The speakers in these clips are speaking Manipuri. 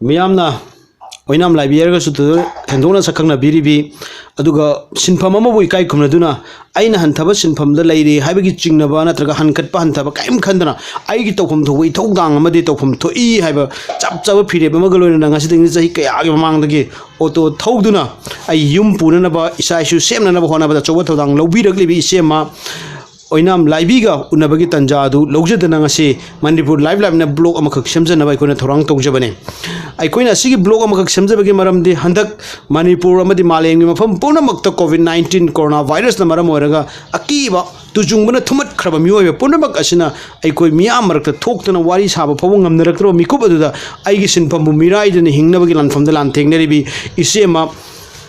Miamna Oinam Laibi Hendona Sakana Biribi Aduga Sinpamama Kai Kumaduna Aina Hantaba Sinpam the lady Habigi Chinabana Traga Hankat Pantaba Kaim Kandana I get to come to wait hold down Amadito from to E have a chap period Magalo and Nasiting among the gate Otto Togduna I Punanaba Isashu Semana Hona the Chowatang Lobida Glibi Sema Oinam Laibiga Unabagi Tanjadu Loja the Nangasi Manipur Live na blog Amakak Shemza Navaikona Torang Tojabane I coin a Sigi blog Amakak Shemza Maram de Handak Manipur Amadi Malayang from Punamakta COVID-19 coronavirus Namaramorega Akiba Tujunguna Tumat Krabamu Punamak Asina I coin Miamark the talk to Wari Saba Pongam Nerakro Mikuba Aigisin Pambu Mirai and Hingnabagilan from the land Tegneribi Isema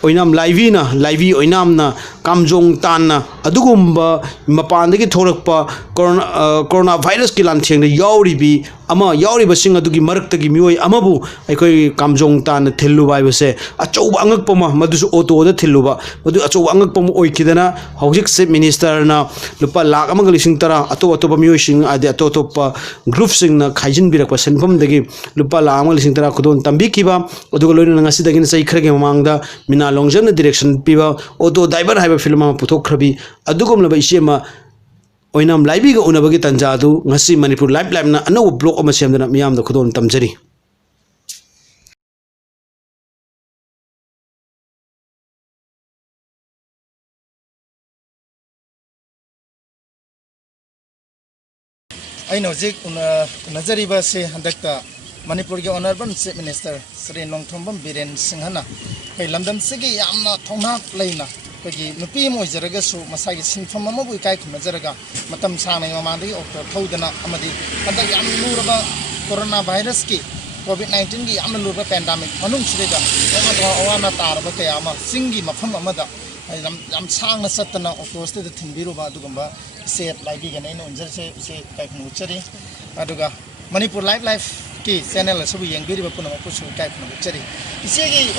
Oinam Laibi Oinamna Kamjong Tana Adugumba Mapandaki Torakpa coronavirus Kilanting the Yauribi Ama Yauriba Sing Adugi Marktaki Mui Amabu Ikoi Kamjong Tan Tiluba I say a Chow Angakpoma Madus Auto the Tiluba Madu Acho Angakpom Oikidana Hojik Minister na Lupa Lak Amangalising Tara Atopa Musing at the Atotopa Group Sing na Kajin Birak was sent from the game Lupa Amalising Tara Kudon Tambikiba Odugolon Nasidagan say Kregamanga Mina Longjan direction Piva Auto Diver have a film Putokrabi Adugum Laba Ishema Oinam Laibi Unabagi Tanjadu Nasi Manipur Life na no block of Masiam than Miam the Kudon Tamjeri. I know Zik Nazariba say Handakta Manipur Honorable Chief Minister Sri Longtombam Biren Singhana. Hey London Sigi Yamna Tona Lena. Pagi Nupi Mojaraga so Masai Sin from Mamu Kai Mazaraga, Matam Sana Yamadi or Todana Amadi, and the Yamuraba coronavirus ki COVID-19 ki Yamaluba pandemic, Manum Srida, Oana Taraba Kayama, Singi Mafam Amada. I'm sang a satana of course to the Timbiruba Dugamba, say like again, and just say like Nuchari, Aduga, Manipur Life. Ki channel so yang biri ba puna pusu kai puna chari isegi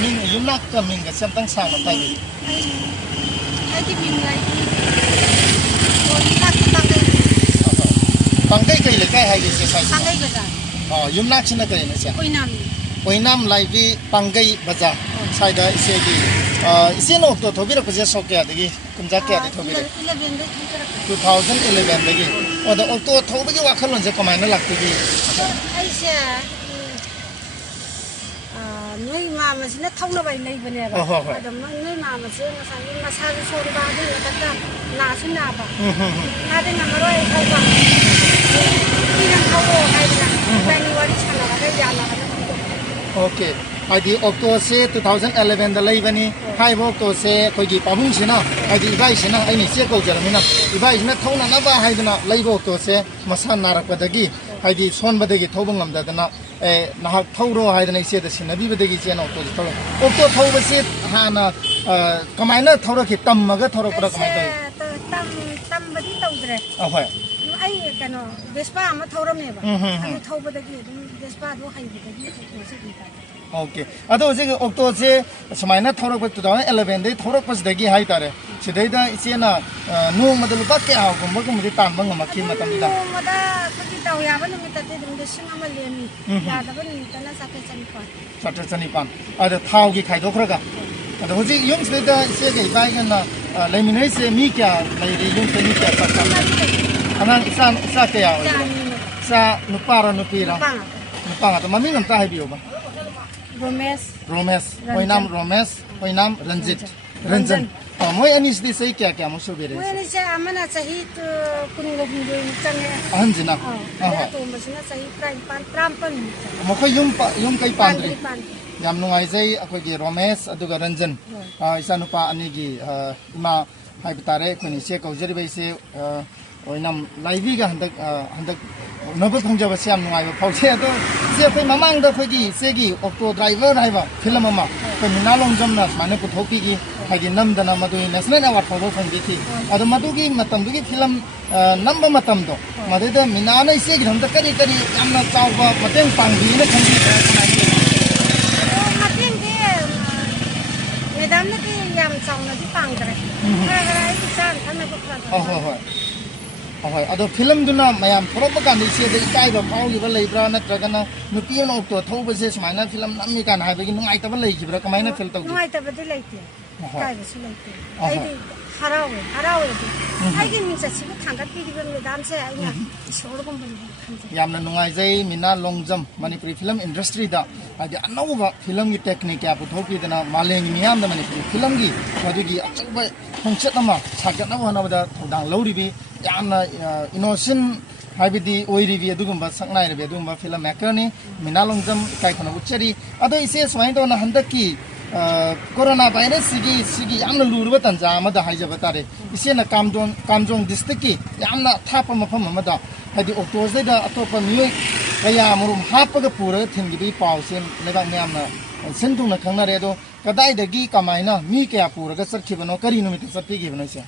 ming yumnak ka ming ga samtang sang ta gi ai ki ming lai Pangei kai le kai hai gi se sai Pangei Bazar yumnak china kai na sia Oinam Laibi Pangei Bazar sai da isegi iseno to thobira ko je so kya de gi kumja kya de thobira 2011 de gi oda auto thobigi wakhalon je kamaina lakti gi Noi mama sina thongna bai nei bane ba adam noi mama se masai masal so ba de kata na sina ba ade na maroi khai ba ina khawo khai na bani wari chana ga jana okay adi octo se 2011 da leibani hai bo to se khogi pamung sina adi ibai sina aini se ko jaramina ibai sina thongna na ba haiduna leibo to se masan narakpadagi haidi sonbadagi thobung amdadana nahak thawro haidana ise da sinabi badagi chena to thawro octo thawba se hana kamaina thawro ki tammaga thawro pra kamaita tam badi tawdre ahoi ai kano bespa ama thawram ne ba anu thawbadagi bespa do haibadagi okay ado je octo se samaina thawro 2011 dei thawro pas dagi hai tare sidai da isena no madal ba ke ha gum gum di tan bang ma ki matam da mada kati taw ya ba numi tate dum de singa ma leni ya da ba ni tana sa ke chani pan ado thaw gi khai do khra ado hoji yung se da se ge bai ga na leminai se mi kya lai ri yung te mi kya sa sa anan sa ke ya sa nu para nu pira nu pa to mami ngam ta hai biyo ba Romes Oinam Romes Oinam Ranjan moi anis di sei kya kya mo so bere moi ni sa amana sahi to kungo hindu change anjina to masina sahi pram pan mo ko yung kai pandri yam nungai jai akoi gi Romes aduga Ranjan isa nupa ani gi ima hai bitare ko ni se ko jeri bai se Oinam Laibi ga handak nabu thongja ba siam nungai ba phause ado se khoi mamang da khoi gi se gi auto driver hai ba film ma ko minalong jam na mane ko thopi gi hai gi nam da na madu national award photo phang gi thi ado madu gi matam gi film namba matam do madu da minana se gi hamda kari amna chaw ba mateng pang gi na khang gi mateng ge medam na ki yam chaw na di pang kare kare ai san thana ko ho ahoy ado film duna mayam thorop kan ise de kai ba phau gi ba lei bra na tra kana nupi no to thau ba se smaina film nammi kan hai ba gi nungai ta ba lei gi bra kamaina feel tau nungai ta ba de lei te kai ba su lei te ai di harawe di ai gi min sa chi ba thang ka pi gi ba me dam se ai na sor gom ba ni yamna nungai jai mina longjam manipuri film industry da adi anauba film gi technique ya pu thopi dana maleng miyam da manipuri film gi wadu gi achba khongchet nama sagat na wana da thodang lori bi yamna innocent haibidi oiribi adugumba saknai rebi adugumba film maker ni mina longjam kai khona uchari ado ise swai to na handaki corona virus sigi yamna lurba tanja amada haijaba tare ise na kamjong district ki yamna thapa mafam amada hadi october da atopa mioi kaya murum hapaga pura thingi bi pause lebak myamna sentung na khangna re do kadai dagi kamaina mi kya pura ga sarkhibano kari numit sarpi gi bano se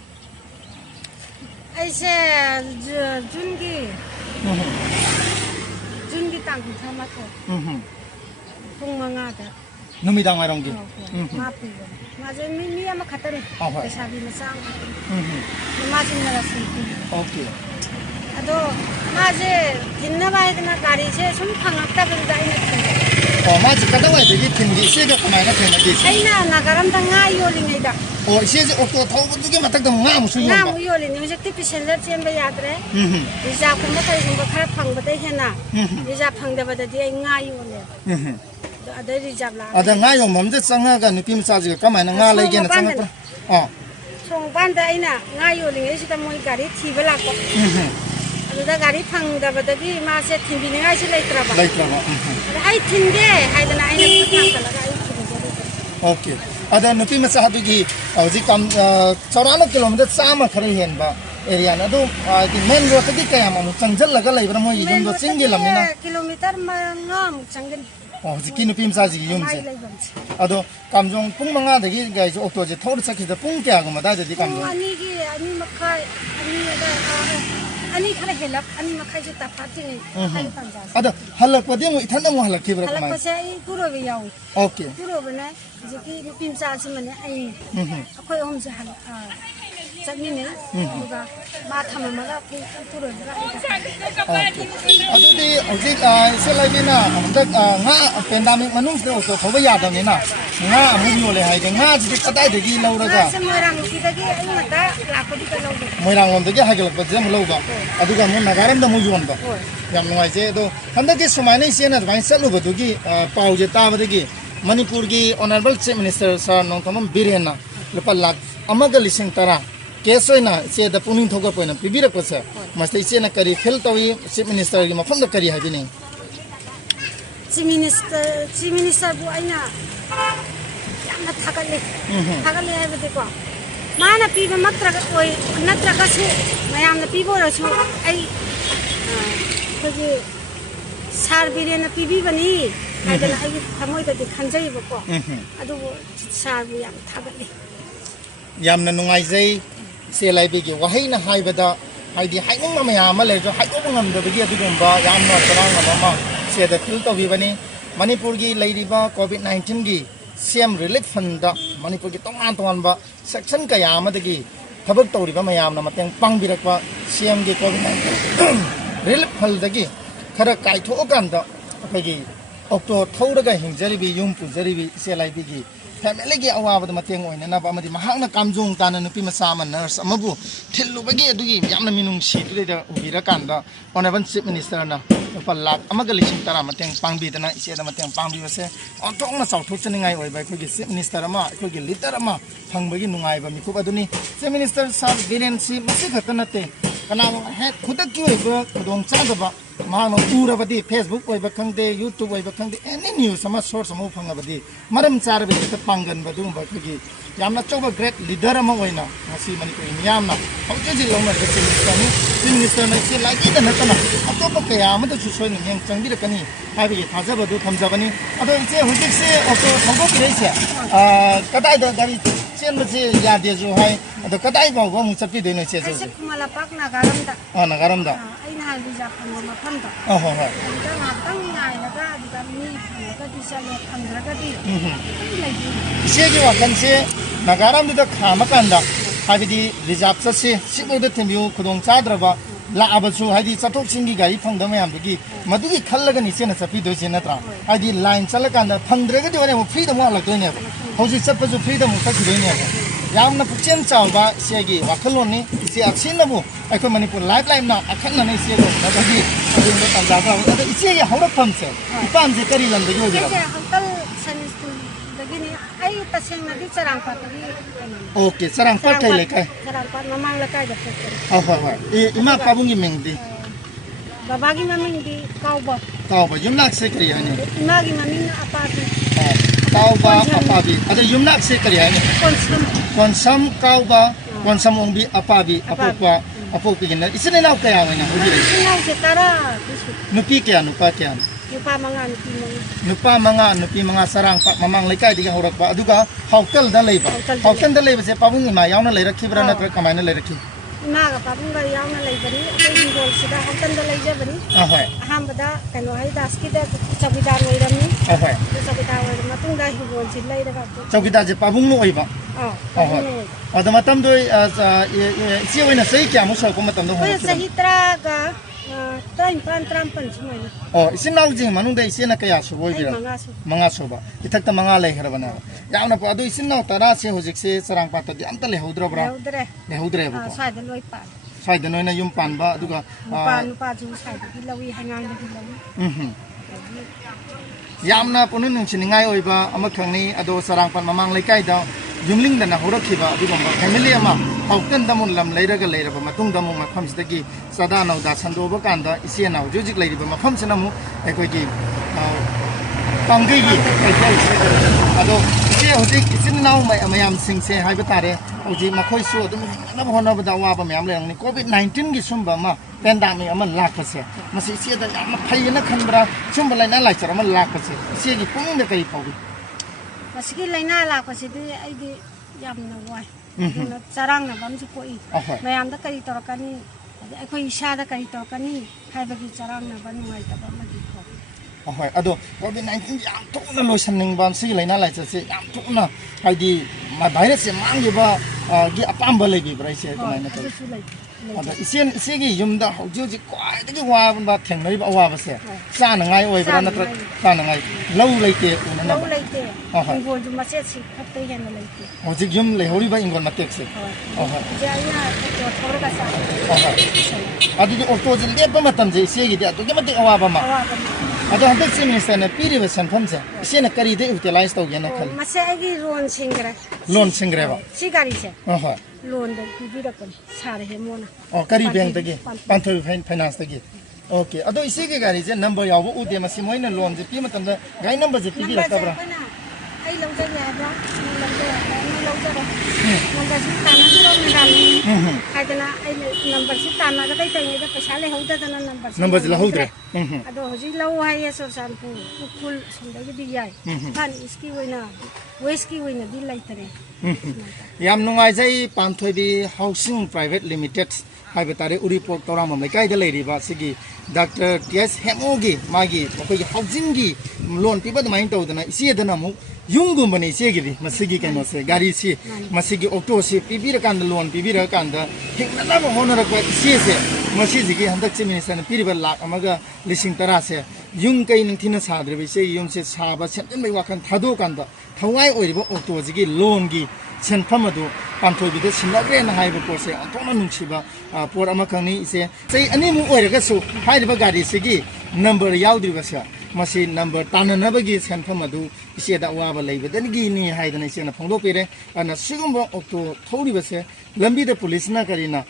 aise jungi tang thama ko pung manga da numidang mai rongi ma pi ma je mi ama khatare sabi ma sang ma jin na si okay ado ma je tinna bai na gari se sum phangak ta bin da ina oh ma je kada wai de thingi se ga kamai na thena de aina nagaram da nga yoli ngai da oh se je okto thau bu ge matak da nga mu su nga mu yoli ni je tipi sender chen ba yadre rija ko ma kai ba khara phang ba dai hena rija phang da ba da di nga yoli ada rija la ada nga yong mom je changa ga ni tim sa je kamai na nga lai ge na changa oh song ban da aina nga yoli ngai si ta moi gari thi ba la ko ada gari phang da ba da bi ma se thin bi ngai si lai tra ba ai thin de ai da na ai na phang ka la ai okay ada nupi ma sa gi ji kam 40 kilometer sama khare hen ba area na do di main road gi kaya ma changjal la ga lai ba mo yi jom do singi lam ni na kilometer ma ngam changen oh ji ki nupi ma sa ji yum je ado kamjong pung manga de gi ga ji okto je thor sakhi da pung kya ga ma da ji kamjong ani makai da ani khare helap ani makai je ta phati ni ai panja ada halak pa de mo ithan mo halak ki bra halak ma pa se ai puro bi yaw okay puro ba na ji ki nupi ma sa si mane ai akhoi om je halak chakni ne buga ma thama ma ga puro ba adu di oji se lai bi na amdak nga pandemic manung se okto thoba ya da ni na nga mu yo le hai de nga ji kadai de gi lau ra ga se moirang ki da gi ai ma ta la ko di ka lau moirang om de gi ha ga ba je mu lau ba adu ga mu nagaram da mu yon ba yam ngai je do handa gi sumai nei se na bai sa lu ba du gi pau je ta ba de gi manipur gi honorable chief minister sir nongthamam birena lupa lakh amaga lising tara kesoina se da puning thoga poina pibira ko sa mastai se na kari fel tawi chief minister gi mafam da kari ha bi ni chief minister bu aina yamna thakale hai bade ko mana pi ba matra oi natra ka su mayam na pi bo ra su ai ko ji sar bire na pi bi bani ai da ai thamoi da khanjai ba ko adu sar bu yam thakale yamna nungai jai se lai bi gi wahai na hai bada hai di hai ngam ma ya ma le jo hai ko ngam da bi adu gum ba yamna tarang ma ma se da fil to bi bani manipur gi lai ri ba covid 19 gi CM relief fund da manipur gi tongan ba section ka ya ma da gi thabak to ri ba ma yam na mateng pang bi rak ba CM gi covid 19 relief fund da gi khara kai tho kan da pa gi okto thau ga hingjari bi yum pu jari bi se lai bi gi family gi awa ba mateng oina na ba amadi mahak na kamjong ta na nupi masa man nurse amabu thilu ba gi adu gi yamna minung si tu da ubira kan da honorable chief minister na pa lakh amaga lising tara mateng pangbi da na ise da mateng pangbi ba se ontong na sauthuk chaningai oi ba ko gi chief minister ama ko gi leader ama phang ba gi nungai ba mi ko aduni chief minister sir biren si masi khatana te kana he khudak ki oi ba khudong cha da ba mahang ura badi Facebook oi ba khangde YouTube oi ba khangde any news sama source sama phanga badi maram char be ta pangan ba dung ba gi yamna choba great leader ama oina ngasi manipur yamna hauji ji longna de minister na si lagi da natana atopa kaya ama da susoi ni yang changbi ra kani habi gi thaja ba du thamja bani ado ise hujik se auto thongbo ki reise kadai da gari chen ba je ya de jo hai ado kadai ba go mu chapi de ne se jo se kumala pak nagaram da ai na bi ja phang ma pham da ho da na tang ngai na ga di ka mi ka di sa le phang ra ga di ise gi wa kan se nagaram da khama kan da habi di reserve sa se sibo da themyu khudong cha dra ba लाबसु हाइदि चटोक सिंगी गाड़ी फंगद मयाम दगी मदुगी खल्लगनि सेना चपी दोसे नत्रा हाइदि लाइन चलकांदा फंगद्रगदि वने मु फ्री द मु लक्तोने हौजि चपजु फ्री द मु तखिदोने यामना पुचेन चावबा सेगी वाखलोनि इसे अक्सिनबु अखो मणिपुर लाइफ लाइफ ना अखनने सेगो नदगी अदुन तंजागा अद इसे या हौरफमसे इपामसे करी लंदगी होगिरा होटल सर्विस दगिनि आई तसेंगनदि चरांपातगी ओके चरांपात kai lekai चरांपात ममांग लकाय दफे ए इमा पाबुंगी मेंगदि बाबागी ममिंगदि काउबा युमनाक से करी हानि इमागी ममिंग अपाती काउबा अपाबी अद युमनाक से करी हानि कोनसम काउबा कोनसम ओंबी अपाबी अपोपा अपोपी गिन इसने नाव कया वना होगिरे नाव से तारा नुपी क्या नुपा मंगा नुपी मंगा सरang mamang lekai diga horakpa aduga hautel da leiba se pabung ima yauna leirakibra natra kamaina leirakhi Naga pabunga yauna leibani akai gol sida hautel da leijabani ahoi ahambada kano hai daski da chawidar oirami ahoi chawidar oiram matungda higol sil leidaga chawidar je pabung no oiba ahoi adamatam do isi oina sei kya mu soko matam do hoy sahi traga tram panchmai oh isin naw jing manung dai isen kaya so boi bira manga so ba ithakta manga lei harabana yauna pa adu isin naw tara se hojik se sarang pa ta di amta le hodra bra le hodre ba saida loi pa saida noina yum pan ba aduga pa ju saida di lawi hangang di lawi yamna punun nungsiningai oiba amakhangni ado sarang pan mamang leikai da yumling dana horakhiba aduga family ama haukan damun lam leiraga leiraba matung damu mafam sidagi sada nau da sandoba kanda ise nau jujik leiriba mafam sinamu ekogi Pangei ado ise hojik isin nau mayam singse haiba tare hoji makhoi su adum na bhona bada wa ba mayam leng ni covid 19 gi sumba ma pandemic ama lakpase masi ise da yam phayina khanbra sumba laina laichar ama lakpase ise gi pung da kai pawi masigi laina lakpase di ai di yam na wai sarang na bam su koi mayam da kari torakani akhoi isha da kari torakani haibagi sarang na ban ngai ta ba magi ko ahoi ado covid 19 yam thukna loisanning bam si laina laichar se yam thukna haidi ma virus se mangi ba gi apamba legi brai se ko na ada isen isegi yumda hauji kwai dagi wa ba thengnai ba wa ba se sa na ngai oi bra na tra sa na ngai lau leite una na lau leite ingol ju ma se si khatte hen leite hauji yum le hori ba ingol matek se ja ina to thor ga sa adu di auto je le ba matam je isegi de adu ge matek awa ba ma ado hantak se minister na piri ba sanpham se isena kari de utilize tau ge na khali ma se agi loan singre ba si gari se ahoi loan da bibira kon sare he mona kari bank tagi panthoi finance tagi okay ado isegi gari je number yawo ude masi moina loan je pi matam da gai number je pi bi rakta bra ai lo ja ya ba lo ja ba number si tana lo ngam hai dana ai number si tana da kai tai da paisa le hauda dana number je la houdre ado hoji lo hai ya so san pu full sundai di yai kan iski wena weski wena di lai tare yam nungai jai panthoi di housing private limited haiba tare uripok toram mai kai da leiri ba sigi dr ts hemogi magi koi housing gi loan pi ba da mai to dana isi dana mu yungum bani isi gi masigi kai no se gari si masigi auto si pi bi ra kan loan pi bi ra kan da hingna na ba honor ko isi se masigi gi handak chi minister pi ba lak amaga lising tara se yung kai ning thina sadre bi se yung se saba sen mai wa kan thado kan da thawai oi ri ba auto ji gi loan gi senpham adu panthoi bi de sinagre na hai ba ko se antona nungsi ba por ama khani ise sei ani mu oi raga su hai ri ba gari se gi number yaudri ba sa masi number tana na ba gi senpham adu ise da wa ba lei ba den gi ni hai da na ise na phongdo pe re ana sigum ba auto thori ba se lambi de police na kari na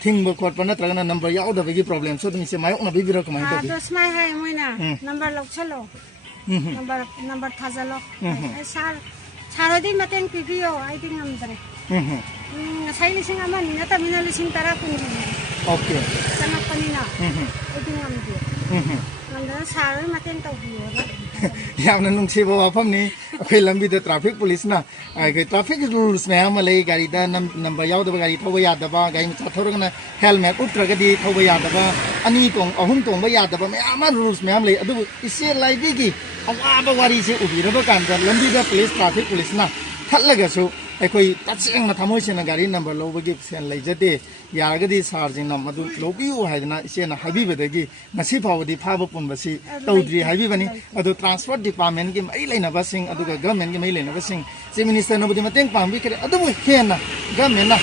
thing ba khot pa na tra na number yauda ba gi problem so dum ise mayok na bi bira kamai ta gi dos mai hai moina number lok chalo number thajalo ai sar sarodi mateng pibiyo ai ding amdre sai lising amani na tamina lising tara kun okay sana panina ai ding amdi nanda sar mateng tau biyo yamna nungsi ba wafam ni akhoi lambi de traffic police na ai kai traffic rules me am lei gari da number yaw da gari thoba ya da ba gai cha thorga na helmet utra ga di thoba ya da ba ani tong ahum tong ba ya da ba me ama rules me am lei adu ise lai bi gi awa ba wari se ubi ra ba kan da lambi da police traffic police na thallaga su ꯑꯩꯈꯣꯏ ꯇꯁꯦꯡꯅ ꯊꯃꯣꯏꯁꯦꯡꯅ ꯒꯥꯔꯤ ꯅꯝꯕꯔ ꯂꯧꯕꯒꯤ ꯁꯦꯟ ꯂꯩꯖꯗꯦ ꯌꯥꯔꯒꯗꯤ ꯁꯥꯔꯁꯤꯡꯅ ꯃꯗꯨ ꯂꯧꯕꯤꯌꯨ ꯍꯥꯏꯗꯅ ꯏꯆꯦꯅ ꯍꯥꯏꯕꯤꯕꯗꯒꯤ ꯉꯁꯤ ꯐꯥꯎꯕꯗꯤ ꯐꯥꯕ ꯄꯨꯟꯕꯁꯤ ꯇꯧꯗ꯭ꯔꯤ ꯍꯥꯏꯕꯤꯕꯅꯤ ꯑꯗꯨ ꯇ꯭ꯔꯥꯟꯁꯄꯣꯔꯠ ꯗꯤꯄꯥꯔꯠꯃꯦꯟꯠꯒꯤ ꯃꯔꯤ ꯂꯩꯅꯕꯁꯤꯡ ꯑꯗꯨꯒ ꯒꯚꯔꯟꯃꯦꯟꯠꯒꯤ ꯃꯔꯤ ꯂꯩꯅꯕꯁꯤꯡ ꯆꯤꯐ ꯃꯤꯅꯤꯁꯇꯔꯅꯕꯨꯗꯤ ꯃꯇꯦꯡ ꯄꯥꯡꯕꯤꯈ꯭ꯔꯦ ꯑꯗꯨꯕꯨ ꯍꯦꯟꯅ ꯒꯚꯔꯟꯃꯦꯟꯠꯅ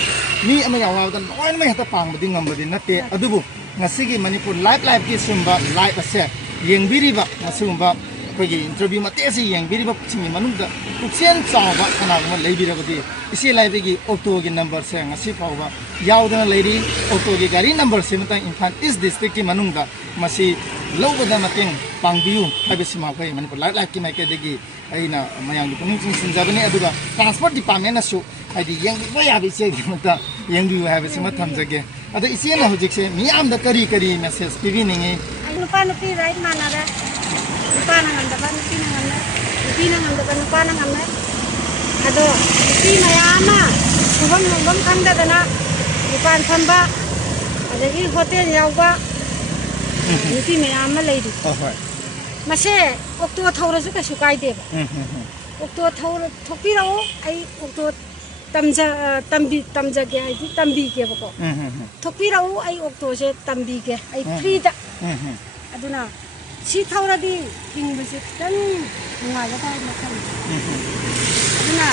ꯃꯤ ꯑꯃ ꯌꯥꯎꯕꯗ ꯂꯣꯏꯅꯃꯛ ꯍꯦꯛꯇ ꯄꯥꯡꯕꯗꯤ ꯉꯝꯕꯗꯤ ꯅꯠꯇꯦ ꯑꯗꯨꯕꯨ ꯉꯁꯤꯒꯤ ꯃꯅꯤꯄꯨꯔ ꯂꯥꯏꯐꯀꯤ ꯁꯨꯝꯕ ꯂꯥꯏꯐ ꯑꯁꯦ ꯌꯦꯡꯕꯤꯔꯤꯕ ꯑꯁꯤꯒꯨꯝꯕ ꯑꯩꯈꯣꯏꯒꯤ ꯏꯟꯇꯔꯚ꯭ꯌꯨ ꯃꯇꯦꯛ ꯑꯁꯤ ꯌꯦꯡꯕꯤꯔꯤꯕꯁꯤꯡꯒꯤ ꯃꯅꯨꯡꯗ ꯄꯨꯛꯆꯦꯜ ꯆꯥꯎꯕ ꯀꯅꯥꯒꯨꯝꯕ ꯂꯩꯕꯤꯔꯕꯗꯤ ꯏꯆꯦ ꯂꯥꯏꯕꯤꯒꯤ ꯑꯣꯛꯇꯣꯒꯤ ꯅꯝꯕꯔꯁꯦ ꯉꯁꯤ ꯐꯥꯎꯕ ꯌꯥꯎꯗꯅ ꯂꯩꯔꯤ ꯑꯣꯛꯇꯣꯒꯤ ꯒꯥꯔꯤ ꯅꯝꯕꯔꯁꯤ ꯃꯇꯥꯡ ꯏꯝꯐꯥꯜ ꯏꯁ ꯗꯤꯁꯇ꯭ꯔꯤꯛꯀꯤ ꯃꯅꯨꯡꯗ ꯃꯁꯤ ꯂꯧꯕꯗ ꯃꯇꯦꯡ ꯄꯥꯡꯕꯤꯌꯨ ꯍꯥꯏꯕꯁꯤꯃ ꯑꯩꯈꯣꯏ ꯃꯅꯤꯄꯨꯔ ꯂꯥꯏꯐꯀꯤ ꯃꯥꯏꯀꯩꯗꯒꯤ ꯑꯩꯅ ꯃꯌꯥꯝꯒꯤ ꯄꯨꯛꯅꯤꯡ ꯆꯤꯡꯁꯤꯟꯖꯕꯅꯤ ꯑꯗꯨꯒ ꯇ꯭ꯔꯥꯟꯁꯄꯣꯔꯠ ꯗꯤꯄꯥꯔꯠꯃꯦꯟꯠꯅꯁꯨ ꯍꯥꯏꯗꯤ ꯌꯦꯡꯕꯤꯕ ꯌꯥꯕ ꯏꯆꯦꯒꯤꯗꯃꯛꯇ ꯌꯦꯡꯕꯤꯌꯨ ꯍꯥꯏꯕꯁꯤꯃ ꯊꯝꯖꯒꯦ ꯑꯗꯣ ꯏꯆꯦꯅ ꯍꯧꯖꯤꯛꯁꯦ ꯃꯤꯌꯥꯝꯗ ꯀꯔꯤ message ꯄꯤꯕꯤꯅꯤꯡꯉꯤ nupa nupi right manada nupa na ngamdaba nupi na ngamna nupi na ngamdaba nupa na ngamna ado nupi mayama subam nombam kanda dana dukan phamba adagi hotel yauba nupi mayama leidi mase okto thawrasu kasu kaideba okto thopirao ai okto tamja ge ai tambi ge bako thopirao ai okto se tambi ge ai free da aduna si thawradi hingbase tan nungai ba makham aduna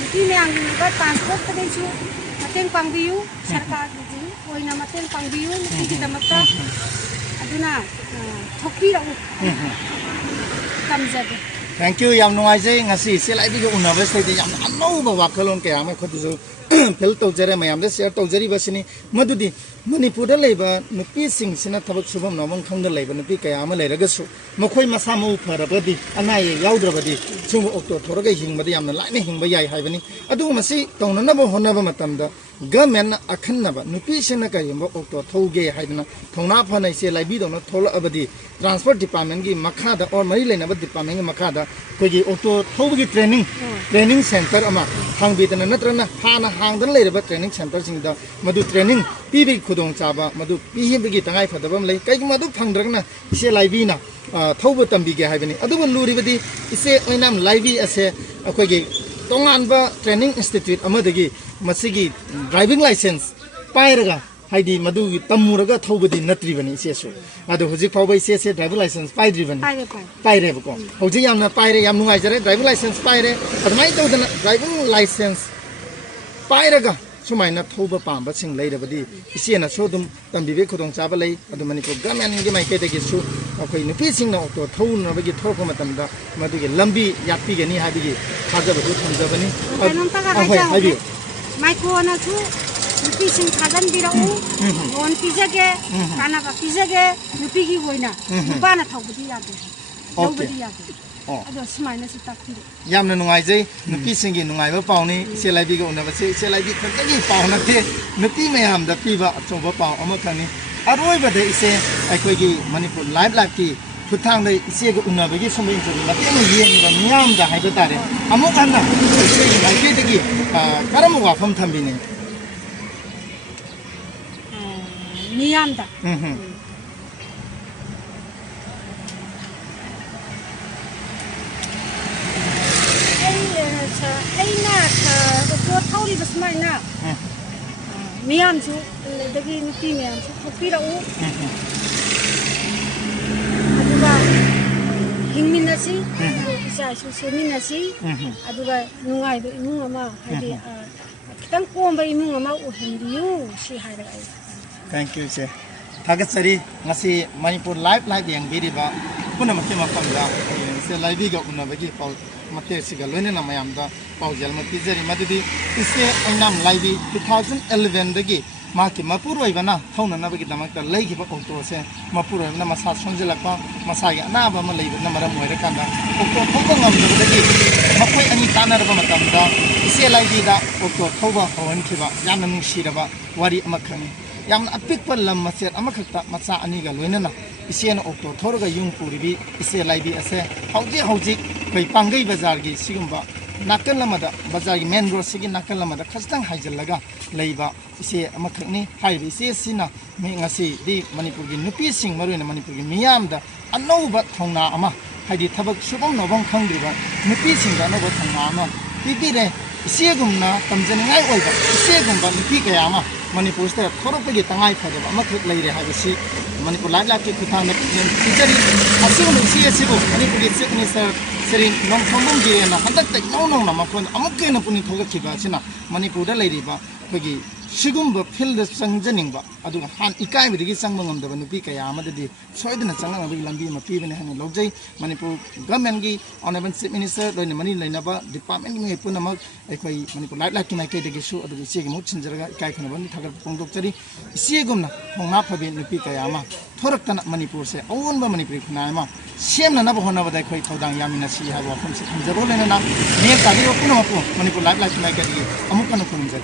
nupi myang ba transport ta dei chu mateng pangbiu sarkar gi oina mateng pangbiu nupi gi damakta aduna thopirao tamja ge Thank you yam nuaijai ngasi selaibi ga unaba state yam anouba wakalon kaya ma khotuju fel tawjare mayam de share tawjari basini madudi manipur da leiba nupi sing sina thabak subam namong khangda leiba nupi kaya ma leiraga su makhoi masa mau pharabadi anaye yaudrabadi chung okto thoraga hingmadi yamna laine hingba yai haibani adu masi tawnanaba honaba matamda government akhanaba nupi sina kayimba okto thauge haidna thongna phanai se laibi dona thola abadi transport department gi makhada or mari leinaba department gi makhada kogi okto thaugi training center ama hangbidana natrana hana hangdan leiraba training center singda madu training pibi khudong chaba madu pihibigi tangai phadabam lei kai madu phangdragna ise laibi na thauba tambi ge haibani adubu luribadi ise oinam laibi ase akogi tonganba training institute amadagi masigi driving license pairaga haidi madu tamuraga thawbadi natribani isesu adu hojik phawba ise driver license paidribani paire bako hojik yamna paire yam nungai jare driver license paire admai tawdana driving license pairaga sumaina thawba pamba sing leirabadi isena sodum tambibe khudong chaba lei adu manipur government gi maike degi su akhoi nupi sing na okto thawna bagi thorko matamda madugi lambi yapi gani habigi thajabadu thamjabani habi maiko na chu nupi sing thajan birau on pijage kana ba pijage nupi gi hoina nupa na thawbudi yade thawbudi yade ado sumaina su takti yamna nungaijai nupi singi nungaiba pauni ise laibi ga unabase ise laibi khantagi pauna te nupi mayam da piba achomba pau ama khani aroi bade ise aikoigi manipur life ki khutang dai ise ga unabagi somai injuri mate ma yeng ba miyam da haiba tare amuk anna ise gi laibi dagi karam wafam thambini miyam da aina okto thawri basmaina miyam chu dagi nupi miyam chu thopirau aduga hingminasi isa su seminasi aduga nungai ba imung ama haidi kitang komba imung ama uhindiu si haira ai thank you sir thagatsari ngasi manipur life yang biriba puna makhe mapamda se live ga unabagi paul mate siga loine na mayamda paujal ma pizari madudi ise Oinam Laibi 2011 dagi maki mapur oibana thawna nabagi damakta leigiba okto se mapur oibana masa sonjelakpa masa ya na ba ma leiba na maram oira kanda okto thawba ngamdagi makhoi ani tanarba matamda ise Laibi da okto thawba hawan khiba yamna nungsiraba wari amakhani yamna apikpa lam maset amakhakta macha ani ga loinana isena okto thorga yung puribi ise Laibi ase hauji kai Pangei Bazar gi sigumba nakal lamada Bazar gi main road sigi nakal lamada khastang haijallaga leiba ise amakhakni haibi ise sina me ngasi di manipur gi nupi sing maruina manipur gi miyam da anouba thongna ama haidi thabak subam nobam khangriba nupi sing da anouba thongna ama pipire इसेगुमना तमजनिंगाई ओइबा इसेगुमबा नुपी कया अमा मणिपुर से थोरपगी तंगाई फदबा अमखक लैरे हाबसी मणिपुर लाइफ लाइफ के खुथाना टीचर असिगुम इसेसिबो मणिपुर के चीफ मिनिस्टर श्री नोंथोंबम बिरेना हंदक नौनौना मफोन अमुकेना पुनि थोगखिबा सिना मणिपुर दा लैरिबा खगी सिगुम्ब फिल्ड संजनिंगबा अदुगा हान इकाइबदिगी संगम ngमदबा नुपी कया अमददि सोइदना संगमबगी लंबी म पीबने हानि लौजै मणिपुर गवर्नमेंट की ऑनरेबल चीफ मिनिस्टर लोइना मनि लैनबा डिपार्टमेंट की पुनमक अखोई मणिपुर लाइफ लाइफ की माइकैदगिसु अदुगा इसेगी मुत छिनजरगा इकाइ खनबनि थागल पोंगदोक्चरी इसेगुमना होंना फबे नुपी कया अमा थोरक्तना मणिपुर से अवनबा मणिपुर खुनायमा सेमननबा होनबदा अखोई थौदांग यामिनासी हाबा फमसे थमजरो लेना मेल तागिरो पुनमपु मणिपुर लाइफ लाइफ की माइकैदगी अमुकन खुनजर